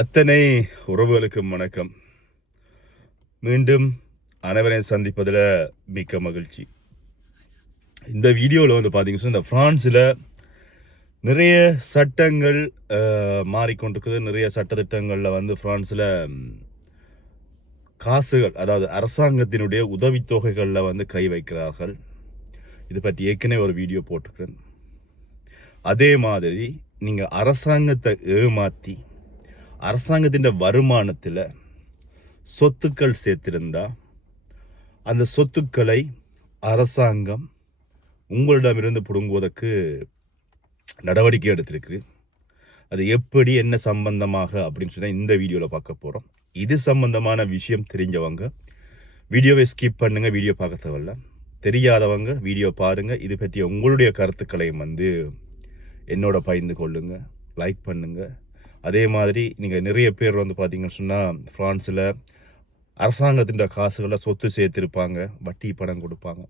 அத்தனை உறவுகளுக்கும் வணக்கம். மீண்டும் அனைவரையும் சந்திப்பதில் மிக்க மகிழ்ச்சி. இந்த வீடியோவில் வந்து பார்த்தீங்கன்னா இந்த ஃப்ரான்ஸில் நிறைய சட்டங்கள் மாறிக்கொண்டிருக்குது. நிறைய சட்டத்திட்டங்களில் வந்து ஃப்ரான்ஸில் காசுகள் அதாவது அரசாங்கத்தினுடைய உதவித்தொகைகளில் வந்து கை வைக்கிறார்கள். இதை பற்றி ஏற்கனவே ஒரு வீடியோ போட்டிருக்கிறேன். அதே மாதிரி நீங்கள் அரசாங்கத்தை ஏமாற்றி அரசாங்கத்தின் வருமானத்தில் சொத்துக்கள் சேர்த்திருந்தா அந்த சொத்துக்களை அரசாங்கம் உங்களிடமிருந்து பிடுங்குவதற்கு நடவடிக்கை எடுத்திருக்கு. அது எப்படி என்ன சம்பந்தமாக அப்படின்னு சொன்னால் இந்த வீடியோவில் பார்க்க போகிறோம் இது சம்பந்தமான விஷயம் தெரிஞ்சவங்க வீடியோவை ஸ்கிப் பண்ணுங்கள் வீடியோ பார்க்க தேவையில்ல. தெரியாதவங்க வீடியோ பாருங்கள் இது பற்றிய உங்களுடைய கருத்துக்களையும் வந்து என்னோட பகிர்ந்து கொள்ளுங்கள் லைக் பண்ணுங்கள் அதே மாதிரி நீங்கள் நிறைய பேர் வந்து பார்த்தீங்கன்னு சொன்னால் ஃப்ரான்ஸில் அரசாங்கத்தின் காசுகளை சொத்து சேர்த்துருப்பாங்க வட்டி பணம் கொடுப்பாங்க.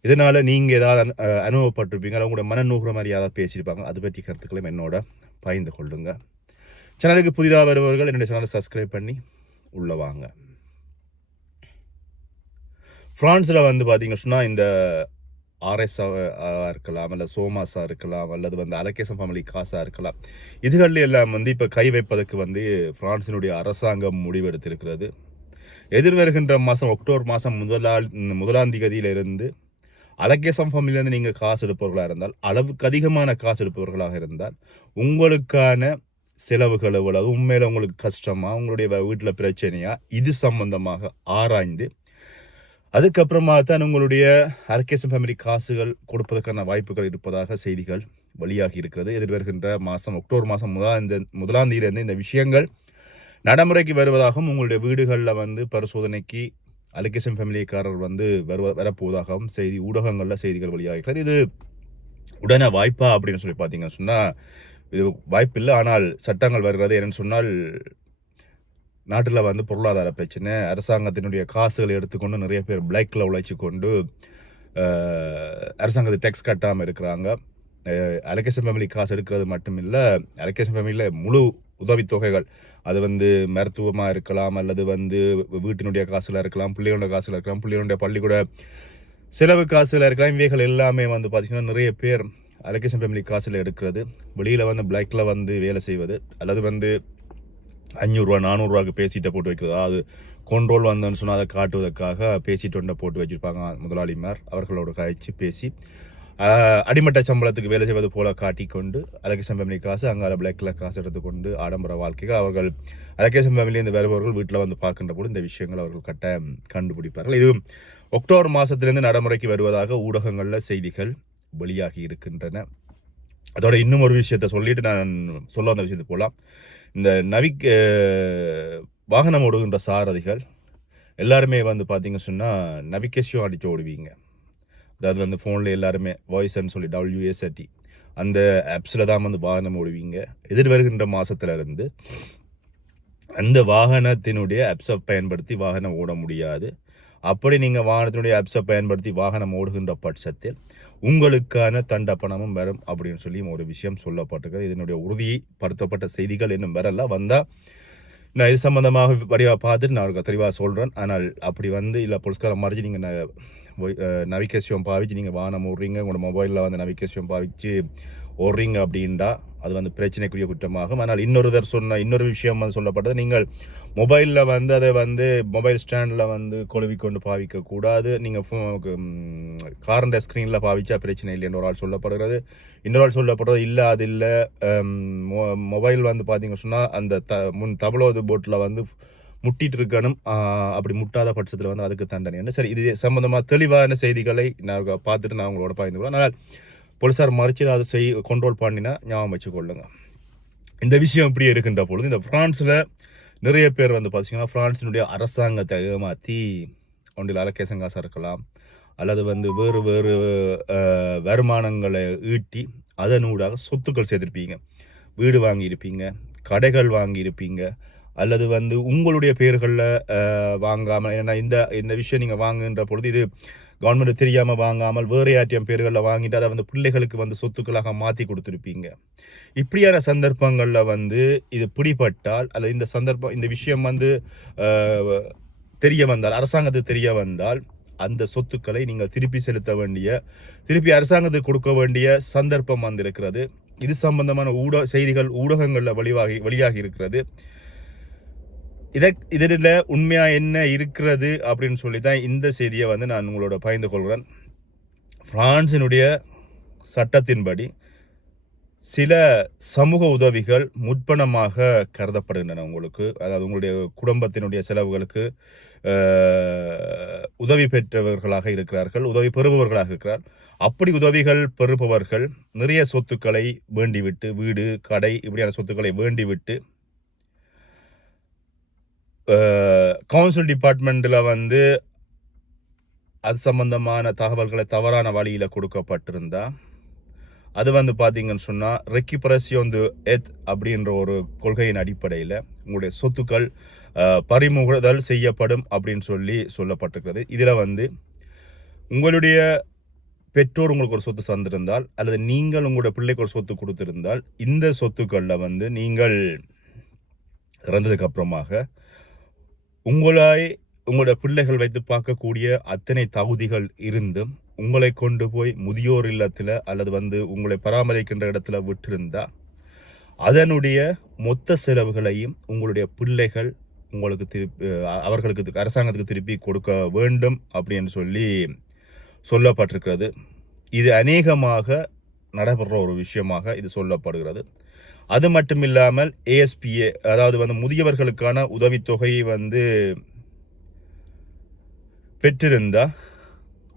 இதனால் நீங்கள் ஏதாவது அனு- அனுபவப்பட்டிருப்பீங்க அல்லது உங்களோட மனநூகிற மாதிரி யாராவது பேசியிருப்பாங்க அது பற்றி கருத்துக்களையும் என்னோட பகிர்ந்து கொள்ளுங்க. சேனலுக்கு புதிதாக வருபவர்கள் என்னுடைய சேனலை சப்ஸ்கிரைப் பண்ணி உள்ளே வாங்க. ஃப்ரான்ஸில் வந்து பார்த்தீங்கன்னு சொன்னால் இந்த ஆர்எஸ்ஆவாக இருக்கலாம் அல்லது சோமாஸாக இருக்கலாம் அல்லது வந்து அலகேசம் ஃபேமிலி காசாக இருக்கலாம். இதுகளில் எல்லாம் வந்து இப்போ கை வைப்பதற்கு வந்து பிரான்சினுடைய அரசாங்கம் முடிவெடுத்திருக்கிறது. எதிர்வருகின்ற மாதம் அக்டோபர் மாதம் முதலால் முதலாம் தேதியிலிருந்து அலகேசம் ஃபேமிலியிலேருந்து நீங்கள் காசு எடுப்பவர்களாக இருந்தால் அளவுக்கு அதிகமான காசு எடுப்பவர்களாக இருந்தால் உங்களுக்கான செலவுகள் எவ்வளவு? உண்மையில் உங்களுக்கு கஷ்டமாக உங்களுடைய வீட்டில் பிரச்சனையாக இது சம்பந்தமாக ஆராய்ந்து அதுக்கப்புறமா தான் உங்களுடைய அர்கேசம் ஃபேமிலி காசுகள் கொடுப்பதற்கான வாய்ப்புகள் இருப்பதாக செய்திகள் வெளியாகி இருக்கிறது. எதிர்வருகின்ற மாதம் அக்டோபர் மாதம் முதலாம் இந்த முதலாம் தேதியிலிருந்து இந்த விஷயங்கள் நடைமுறைக்கு வருவதாகவும் உங்களுடைய வீடுகளில் வந்து பரிசோதனைக்கு அலகேசம் ஃபேமிலிக்காரர் வந்து வருவ வரப்போவதாகவும் செய்தி ஊடகங்களில் செய்திகள் வெளியாகிறது இது உடனே வாய்ப்பா அப்படின்னு சொல்லி பார்த்தீங்கன்னு சொன்னால் இது வாய்ப்பில்லை. ஆனால் சட்டங்கள் வருகிறது. என்னன்னு சொன்னால் நாட்டில் வந்து பொருளாதார பிரச்சனை அரசாங்கத்தினுடைய காசுகளை எடுத்துக்கொண்டு நிறைய பேர் பிளாக்ல உழைச்சி கொண்டு அரசாங்கத்து டேக்ஸ் கட்டாமல் இருக்கிறாங்க. அலகேஷன் ஃபேமிலி காசு எடுக்கிறது மட்டும் இல்லை அலகேஷன் ஃபேமிலியில் முழு உதவித்தொகைகள் அது வந்து மருத்துவமாக இருக்கலாம் அல்லது வந்து வீட்டினுடைய காசுல இருக்கலாம் பிள்ளைகளுடைய காசுல இருக்கலாம் பிள்ளைகளுடைய பள்ளிக்கூட செலவு காசுல இருக்கலாம் இவைகள் எல்லாமே வந்து பார்த்திங்கன்னா நிறைய பேர் அலகேஷன் ஃபேமிலி காசில் எடுக்கிறது. வெளியில் வந்து பிளாக்ல வந்து வேலை செய்வது அல்லது வந்து அஞ்சூறுரூவா நானூறுரூவாக்கு பேசிகிட்ட போட்டு வைக்கிறது. அது கொண்ட்ரோல் வந்தோன்னு சொன்னால் அதை காட்டுவதற்காக பேசிட்டு ஒன்றை போட்டு வச்சிருப்பாங்க முதலாளிமார். அவர்களோட கழிச்சு பேசி அடிமட்ட சம்பளத்துக்கு வேலை செய்வது போல காட்டிக்கொண்டு அலகேசன் ஃபேமிலி காசு அங்கே பிளாக்ல காசு எடுத்துக்கொண்டு ஆடம்பர வாழ்க்கைகள் அவர்கள் அலகேசன் ஃபேமிலி இந்த வருபவர்கள் வீட்டில் வந்து பார்க்கின்ற போது இந்த விஷயங்கள் அவர்கள் கட்டாயம் கண்டுபிடிப்பார்கள். இது அக்டோபர் மாதத்திலிருந்து நடைமுறைக்கு வருவதாக ஊடகங்களில் செய்திகள் வெளியாகி இருக்கின்றன. அதோட இன்னும் ஒரு விஷயத்த சொல்லிட்டு நான் சொல்ல வந்த விஷயத்துக்கு போகலாம் இந்த நவிக் வாகனம் ஓடுகின்ற சாரதிகள் எல்லாருமே வந்து பார்த்திங்க சொன்னால் நவிகேஷன் அடித்து ஓடுவீங்க. அதாவது வந்து ஃபோனில் எல்லாருமே வாய்ஸ்ன்னு சொல்லி டபிள்யூஎஸ்ஆர்டி அந்த ஆப்ஸில் தான் வந்து வாகனம் ஓடுவீங்க. எதிர்வருகின்ற மாசத்துல இருந்து அந்த வாகனத்தினுடைய ஆப்ஸை பயன்படுத்தி வாகனம் ஓட முடியாது. அப்படி நீங்கள் வாகனத்தினுடைய ஆப்ஸை பயன்படுத்தி வாகனம் ஓடுகின்ற பட்சத்தில் உங்களுக்கான தண்டப்பணமும் வரும் அப்படின்னு சொல்லி ஒரு விஷயம் சொல்லப்பட்டிருக்கு இதனுடைய உறுதிப்படுத்தப்பட்ட செய்திகள் இன்னும் வரல. வந்தால் நான் இது சம்மந்தமாக வடிவாக பார்த்துட்டு நான் அவருக்கு தெளிவாக சொல்கிறேன் ஆனால் அப்படி வந்து இல்லை புரஸ்காரம் மறைச்சு நீங்கள் நவிகேஷம் பாவிச்சு நீங்கள் வாகனம் ஓடுறீங்க உங்களோட மொபைலில் வந்து நவிகேஷம் பாவிச்சு ஓடுறீங்க அப்படின்டா அது வந்து பிரச்சனைக்குரிய குற்றமாகும். ஆனால் இன்னொருத்தர் சொன்ன இன்னொரு விஷயம் வந்து சொல்லப்பட்டது நீங்கள் மொபைலில் வந்து அதை வந்து மொபைல் ஸ்டாண்டில் வந்து கொழுவிக்கொண்டு பாவிக்கக்கூடாது நீங்கள் ஃபோ காரண்ட ஸ்க்ரீனில் பாவிச்சா பிரச்சனை இல்லைன்னு ஒரு ஆள் சொல்லப்படுகிறது. இன்னொரு ஆள் சொல்லப்படுறது இல்லை அது இல்லை. மொபைல் வந்து பார்த்தீங்க சொன்னால் அந்த த முன் தபலோது போட்டில் வந்து முட்டிட்டு இருக்கணும். அப்படி முட்டாத பட்சத்தில் வந்து அதுக்கு தண்டனை. என்ன சரி இது சம்மந்தமாக தெளிவான செய்திகளை நான் பார்த்துட்டு நான் உங்களோட பகிர்ந்து கொள்ளலாம் ஆனால் போலீஸார் மறைச்சு அதை செய் கண்ட்ரோல் பண்ணினா ஞாபகம் வச்சுக்கொள்ளுங்க. இந்த விஷயம் இப்படி இருக்கின்ற பொழுது இந்த ஃப்ரான்ஸில் நிறைய பேர் வந்து பார்த்தீங்கன்னா ஃப்ரான்ஸினுடைய அரசாங்கத்தை ஏமாற்றி ஒன்றில் அலக்கேசங்காசாக இருக்கலாம் அல்லது வந்து வேறு வேறு வருமானங்களை ஈட்டி அதனூடாக சொத்துக்கள் சேர்த்துருப்பீங்க. வீடு வாங்கியிருப்பீங்க கடைகள் வாங்கியிருப்பீங்க அல்லது வந்து உங்களுடைய பெயர்களில் வாங்காமல் ஏன்னா இந்த இந்த விஷயம் நீங்கள் வாங்குகின்ற பொழுது இது கவர்மெண்ட் தெரியாமல் வாங்காமல் வேறு யாற்றியம் பேர்களில் வாங்கிட்டு அதை வந்து பிள்ளைகளுக்கு வந்து சொத்துக்களாக மாற்றி கொடுத்துருப்பீங்க. இப்படியான சந்தர்ப்பங்களில் வந்து இது பிடிபட்டால் அல்லது இந்த சந்தர்ப்பம் இந்த விஷயம் வந்து தெரிய வந்தால் அரசாங்கத்துக்கு தெரிய வந்தால் அந்த சொத்துக்களை நீங்கள் திருப்பி செலுத்த வேண்டிய திருப்பி அரசாங்கத்துக்கு கொடுக்க வேண்டிய சந்தர்ப்பம் வந்திருக்கிறது. இது சம்பந்தமான ஊடக செய்திகள் ஊடகங்களில் வெளிவாகி வெளியாகி இருக்கிறது. இதை இதில் உண்மையாக என்ன இருக்கிறது அப்படின்னு சொல்லி தான் இந்த செய்தியை வந்து நான் உங்களோட பகிர்ந்து கொள்கிறேன். ஃப்ரான்ஸினுடைய சட்டத்தின்படி சில சமூக உதவிகள் முற்பணமாக கருதப்படுகின்றன உங்களுக்கு. அதாவது உங்களுடைய குடும்பத்தினுடைய செலவுகளுக்கு உதவி பெற்றவர்களாக இருக்கிறார்கள் உதவி பெறுபவர்களாக இருக்கிறார். அப்படி உதவிகள் பெறுபவர்கள் நிறைய சொத்துக்களை வேண்டிவிட்டு வீடு கடை இப்படியான சொத்துக்களை வேண்டிவிட்டு கவுன்சில் டிபார்ட்மெண்ட்டில் வந்து அது சம்பந்தமான தகவல்களை தவறான வழியில் கொடுக்கப்பட்டிருந்தா அது வந்து பார்த்தீங்கன்னு சொன்னால் ரெக்கிப்ரசியோந்து எத் அப்படின்ற ஒரு கொள்கையின் அடிப்படையில் உங்களுடைய சொத்துக்கள் பறிமுகதல் செய்யப்படும் அப்படின்னு சொல்லி சொல்லப்பட்டிருக்கிறது. இதில் வந்து உங்களுடைய பெற்றோர் உங்களுக்கு ஒரு சொத்து சந்திருந்தால் அல்லது நீங்கள் உங்களுடைய பிள்ளைக்கு ஒரு சொத்து கொடுத்திருந்தால் இந்த சொத்துக்களில் வந்து நீங்கள் இறந்ததுக்கு அப்புறமாக உங்களாய் உங்களோட பிள்ளைகள் வைத்து பார்க்கக்கூடிய அத்தனை தகுதிகள் இருந்தும் உங்களை கொண்டு போய் முதியோர் இல்லத்தில் அல்லது வந்து உங்களை பராமரிக்கின்ற இடத்துல விட்டிருந்தா அதனுடைய மொத்த செலவுகளையும் உங்களுடைய பிள்ளைகள் உங்களுக்கு திருப்பி அவர்களுக்கு அரசாங்கத்துக்கு திருப்பி கொடுக்க வேண்டும் அப்படின்னு சொல்லி சொல்லப்பட்டிருக்கிறது. இது அநேகமாக நடைபெற ஒரு விஷயமாக இது சொல்லப்படுகிறது. அது மட்டும் இல்லாமல் ஏஎஸ்பிஏ அதாவது வந்து முதியவர்களுக்கான உதவித்தொகையை வந்து பெற்றிருந்தால்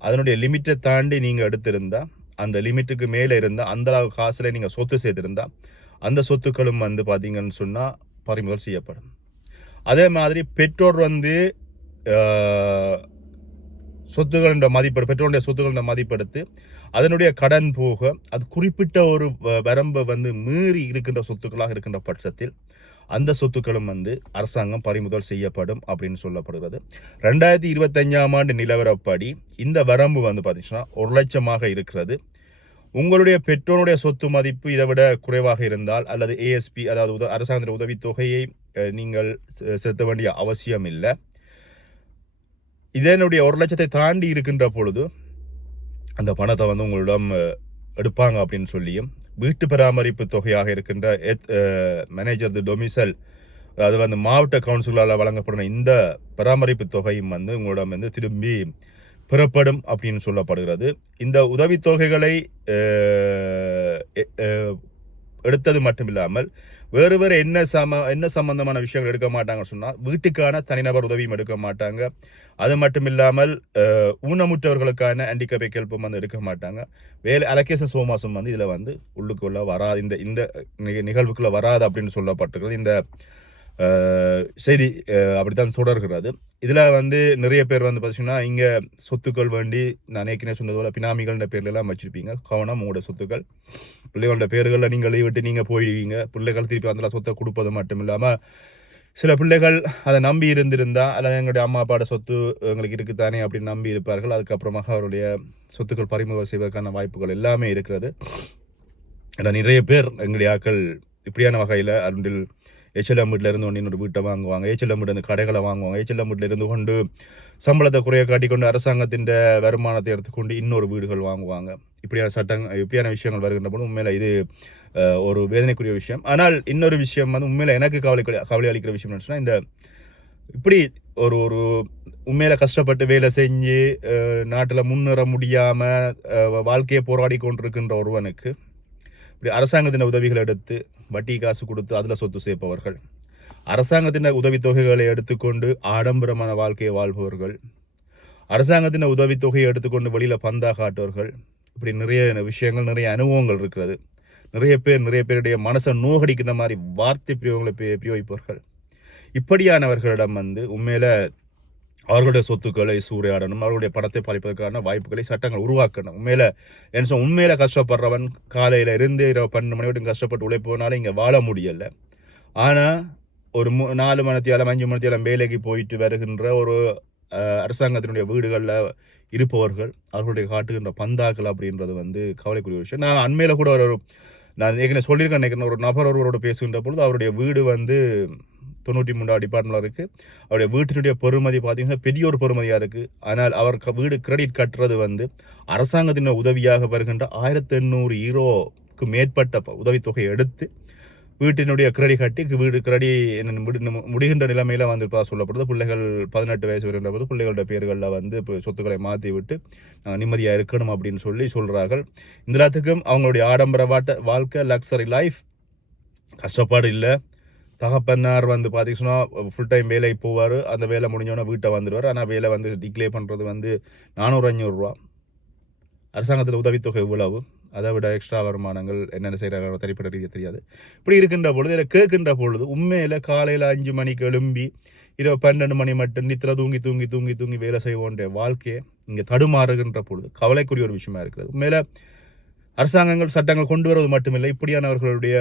அதனுடைய லிமிட்டை தாண்டி நீங்கள் எடுத்திருந்தால் அந்த லிமிட்டுக்கு மேலே இருந்தால் அந்த அளவு காசில் நீங்கள் சொத்து செய்திருந்தால் அந்த சொத்துக்களும் வந்து பார்த்தீங்கன்னு சொன்னால் பறிமுதல் செய்யப்படும். அதே மாதிரி பெற்றோர் வந்து சொத்துகளின் மதிப்பெடு பெற்றோருடைய சொத்துக்களின் மதிப்பெடுத்து அதனுடைய கடன் போக அது குறிப்பிட்ட ஒரு வ- வரம்பை வந்து மீறி இருக்கின்ற சொத்துக்களாக இருக்கின்ற பட்சத்தில் அந்த சொத்துக்களும் வந்து அரசாங்கம் பறிமுதல் செய்யப்படும் அப்படின்னு சொல்லப்படுகிறது. ரெண்டாயிரத்தி இருபத்தஞ்சாம் ஆண்டு நிலவரப்படி இந்த வரம்பு வந்து பார்த்திங்கன்னா ஒரு லட்சமாக இருக்கிறது. உங்களுடைய பெற்றோருடைய சொத்து மதிப்பு இதை விட குறைவாக இருந்தால் அல்லது ஏஎஸ்பி அதாவது உத அரசாங்கத்தின் உதவித்தொகையை நீங்கள் செ- செலுத்த வேண்டிய அவசியம் இல்லை. இதனுடைய ஒரு லட்சத்தை தாண்டி இருக்கின்ற பொழுது அந்த பணத்தை வந்து உங்களிடம் எடுப்பாங்க அப்படின்னு சொல்லியும் வீட்டு பராமரிப்பு தொகையாக இருக்கின்ற மேனேஜர் தி டொமிசல் அது வந்து மாவட்ட கவுன்சிலால் வழங்கப்படும் இந்த பராமரிப்பு தொகையும் வந்து உங்களிடம் வந்து திரும்பி பெறப்படும் அப்படின்னு சொல்லப்படுகிறது. இந்த உதவித்தொகைகளை எடுத்தது மட்டும் இல்லாமல் வேறு வேறு என்ன சம என்ன சம்பந்தமான விஷயங்கள் எடுக்க மாட்டாங்கன்னு சொன்னால் வீட்டுக்கான தனிநபர் உதவியும் எடுக்க மாட்டாங்க. அது மட்டும் இல்லாமல் ஊனமுற்றவர்களுக்கான ஹேண்டிகேப் ஹெல்ப்பும் வந்து எடுக்க மாட்டாங்க. வேலை அலகேச சோமாசம் வந்து இதில் வந்து உள்ளுக்குள்ளே வராது. இந்த இந்த நிக- வராது அப்படின்னு சொல்லப்பட்டிருக்கிறது. இந்த செய்தி அப்படித்தான் தொடர்கிறது இதில் வந்து நிறைய பேர் வந்து பார்த்தீங்கன்னா இங்கே சொத்துக்கள் வேண்டி நான் ஏற்கனவே சொன்னது போல பினாமிகள்ன்ற பேர்லாம் வச்சுருப்பீங்க. வச்சிருப்பீங்க கவனம் உங்களோட சொத்துக்கள். பிள்ளைகளோட பேர்களில் நீங்கள் விட்டு நீங்கள் போயிடுவீங்க. பிள்ளைகள் திருப்பி அந்த சொத்தை கொடுப்பது மட்டும் இல்லாமல் சில பிள்ளைகள் அதை நம்பி இருந்திருந்தால் அல்லது எங்களுடைய அம்மா அப்பாவோட சொத்து எங்களுக்கு இருக்குதானே அப்படின்னு நம்பி இருப்பார்கள். அதுக்கப்புறமாக அவருடைய சொத்துக்கள் பறிமுதல் செய்வதற்கான வாய்ப்புகள் எல்லாமே இருக்கிறது. ஆனால் நிறைய பேர் எங்களுடைய ஆக்கள் இப்படியான வகையில் அருண்டில் ஏச்சலம் வீட்டில் இருந்து ஒன்று இன்னொரு வீட்டை வாங்குவாங்க. ஏச்சலம் வீட்டு கடைகளை வாங்குவாங்க. ஏச்சலம் வீட்டில் இருந்து கொண்டு சம்பளத்தை குறைய காட்டிக்கொண்டு அரசாங்கத்தின் வருமானத்தை எடுத்துக்கொண்டு இன்னொரு வீடுகள் வாங்குவாங்க. இப்படியான சட்டங்கள் இப்படியான விஷயங்கள் வருகின்ற போது உண்மையில் இது ஒரு வேதனைக்குரிய விஷயம். ஆனால் இன்னொரு விஷயம் வந்து உண்மையில் எனக்கு கவலை கவலை அளிக்கிற விஷயம் என்னச்சுன்னா இந்த இப்படி ஒரு ஒரு உண்மையில கஷ்டப்பட்டு வேலை செஞ்சு நாட்டில் முன்னேற முடியாமல் வாழ்க்கையை போராடி கொண்டிருக்கின்ற ஒருவனுக்கு இப்படி அரசாங்கத்தின் உதவிகளை எடுத்து வட்டி காசு கொடுத்து அதில் சொத்து சேர்ப்பவர்கள். அரசாங்கத்தின் உதவித்தொகைகளை எடுத்துக்கொண்டு ஆடம்பரமான வாழ்க்கையை வாழ்பவர்கள். அரசாங்கத்தின் உதவித்தொகையை எடுத்துக்கொண்டு வெளியில் பந்தா காட்டுவர்கள். இப்படி நிறைய விஷயங்கள் நிறைய அனுபவங்கள் இருக்கிறது. நிறைய பேர் நிறைய பேருடைய மனசை நோகடிக்கிற மாதிரி வார்த்தை பிரியோகங்களை பிரயோகிப்பவர்கள். இப்படியானவர்களிடம் வந்து உண்மையில அவர்களுடைய சொத்துக்களை சூறையாடணும் அவர்களுடைய பணத்தை பறிப்பதற்கான வாய்ப்புகளை சட்டங்கள் உருவாக்கணும். உண்மையில என்ன சொல்ல உண்மையில கஷ்டப்படுறவன் காலையில இருந்து இரவு பன்னெண்டு மணி வரைக்கும் கஷ்டப்பட்டு உழைப்போனால இங்கே வாழ முடியலை. ஆனால் ஒரு மூ நாலு மணித்தியாலம் அஞ்சு மணித்தியாலம் வேலைக்கு போயிட்டு வருகின்ற ஒரு அரசாங்கத்தினுடைய வீடுகளில் இருப்பவர்கள் அவர்களுடைய காட்டுகின்ற பந்தாக்கள் அப்படின்றது வந்து கவலைக்குரிய விஷயம். நான் அண்மையில் கூட ஒரு நான் ஏற்கனவே சொல்லியிருக்கேன் நினைக்கிறேன் ஒரு நபர் ஒருவரோட பேசுகின்ற பொழுது அவருடைய வீடு வந்து தொண்ணூற்றி மூன்றாவது டிபார்ட்மெண்ட்டில் இருக்குது. அவருடைய வீட்டினுடைய பெறுமதி பார்த்தீங்கன்னா பெரிய ஒரு பெறுமதியாக இருக்குது. ஆனால் அவர் க- வீடு கிரெடிட் கட்டுறது வந்து அரசாங்கத்தின் உதவியாக வருகின்ற ஆயிரத்தி எண்ணூறு ஈரோக்கு மேற்பட்ட ப- உதவித்தொகையை எடுத்து வீட்டினுடைய கிரெடி கட்டி வீடு கிரெடி முடி- முடிகின்ற நிலைமையில் வந்து இப்போ சொல்லப்படுது. பிள்ளைகள் பதினெட்டு வயசு வருகின்ற போது பிள்ளைகளோட பேர்களில் வந்து இப்போ சொத்துக்களை மாற்றி விட்டு நாங்கள் நிம்மதியாக இருக்கணும் அப்படின்னு சொல்லி சொல்கிறார்கள் இந்த எல்லாத்துக்கும் அவங்களுடைய ஆடம்பர வாட்ட வாழ்க்கை லக்ஸரி லைஃப் கஷ்டப்பாடு இல்லை. தகப்பன்னார் வந்து பார்த்தீங்கன்னா ஃபுல் டைம் வேலைக்கு போவார். அந்த வேலை முடிஞ்சோடனே வீட்டை வந்துடுவார் ஆனால் வேலை வந்து டிக்ளே பண்ணுறது வந்து நானூறு அஞ்சூறுரூவா அரசாங்கத்தில் உதவித்தொகை இவ்வளவு அதை விட எக்ஸ்ட்ரா வருமானங்கள் என்னென்ன செய்கிறாங்க தனிப்பட்ட ரீதியாக தெரியாது. இப்படி இருக்கின்ற பொழுது இல்லை கேட்கின்ற பொழுது உண்மையில் காலையில் அஞ்சு மணிக்கு எழும்பி இரவு பன்னெண்டு மணி மட்டும் நித்திர தூங்கி தூங்கி தூங்கி தூங்கி வேலை செய்வோன்ற வாழ்க்கையை இங்கே தடுமாறுகின்ற பொழுது கவலைக்குரிய ஒரு விஷயமா இருக்கிறது. உண்மையில் அரசாங்கங்கள் சட்டங்கள் கொண்டு வருவது மட்டுமில்லை இப்படியானவர்களுடைய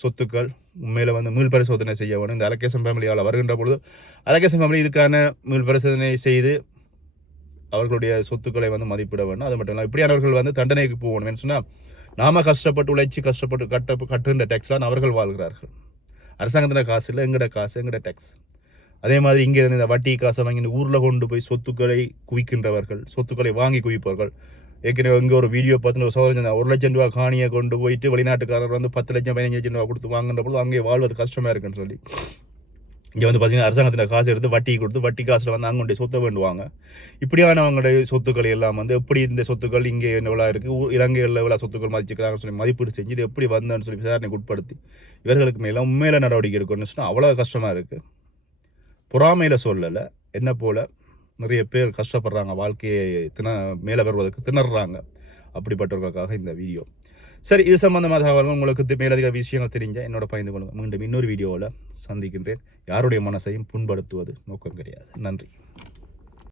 சொத்துக்கள் உண்மையில் வந்து மீள் பரிசோதனை செய்ய வேணும் இந்த அலகேசன் ஃபேமிலியால் வருகின்ற பொழுது அலகேசன் ஃபேமிலி இதுக்கான மீள் பரிசோதனை செய்து அவர்களுடைய சொத்துக்களை வந்து மதிப்பிட வேண்டும். அது மட்டும் இல்லை இப்படியானவர்கள் வந்து தண்டனைக்கு போகணும் சொன்னால் நாம கஷ்டப்பட்டு உழைச்சி கஷ்டப்பட்டு கட்ட கட்டுகின்ற டேக்ஸ்லாம் அவர்கள் வாழ்கிறார்கள். அரசாங்கத்தின காசு இல்லை எங்கட காசு எங்கட டேக்ஸ் அதே மாதிரி இங்கே இருந்து இந்த வட்டி காசை வாங்கி இந்த ஊரில் கொண்டு போய் சொத்துக்களை குவிக்கின்றவர்கள் சொத்துக்களை வாங்கி குவிப்பவர்கள். ஏற்கனவே இங்கே ஒரு வீடியோ பார்த்து ஒரு சோதனை ஒரு லட்சம் ரூபா காணியை கொண்டு போயிட்டு வெளிநாட்டுக்காரர் வந்து பத்து லட்சம் பதினஞ்சு லட்சம் ரூபா கொடுத்து வாங்குன்ற பொழுது அங்கே வாழ்வது கஷ்டமாக இருக்குன்னு சொல்லி. இங்கே வந்து பார்த்தீங்கன்னா அரசாங்கத்தில் காசு எடுத்து வட்டி கொடுத்து வட்டி காசில் வந்து அவங்களுடைய சொத்தை வேண்டுவாங்க. இப்படியானவங்களுடைய சொத்துக்கள் எல்லாம் வந்து எப்படி இந்த சொத்துக்கள் இங்கே எவ்வளோ இருக்குது இலங்கையில் எவ்வளோ சொத்துக்கள் மதிச்சுக்கிறாங்கன்னு சொல்லி மதிப்பீடு செஞ்சு இது எப்படி வந்தேன்னு சொல்லி விசாரணைக்கு உட்படுத்தி இவர்களுக்கு மேலே உண்மையில நடவடிக்கை எடுக்கணும்னு சொன்னால் அவ்வளோ கஷ்டமாக இருக்குது பொறாமையில் சொல்லலை. என்ன போல்? நிறைய பேர் கஷ்டப்படுறாங்க. வாழ்க்கையை தின மேலே வருவதற்கு திணறாங்க அப்படிப்பட்டவர்களுக்காக இந்த வீடியோ. சரி இது சம்பந்தமாக தகவல்கள் உங்களுக்கு மேலதிக விஷயங்கள் தெரிஞ்ச என்னோட பகிர்ந்து கொள்ளுங்கள் மீண்டும் இன்னொரு வீடியோவில் சந்திக்கின்றேன். யாருடைய மனசையும் புண்படுத்துவது நோக்கம் கிடையாது. நன்றி.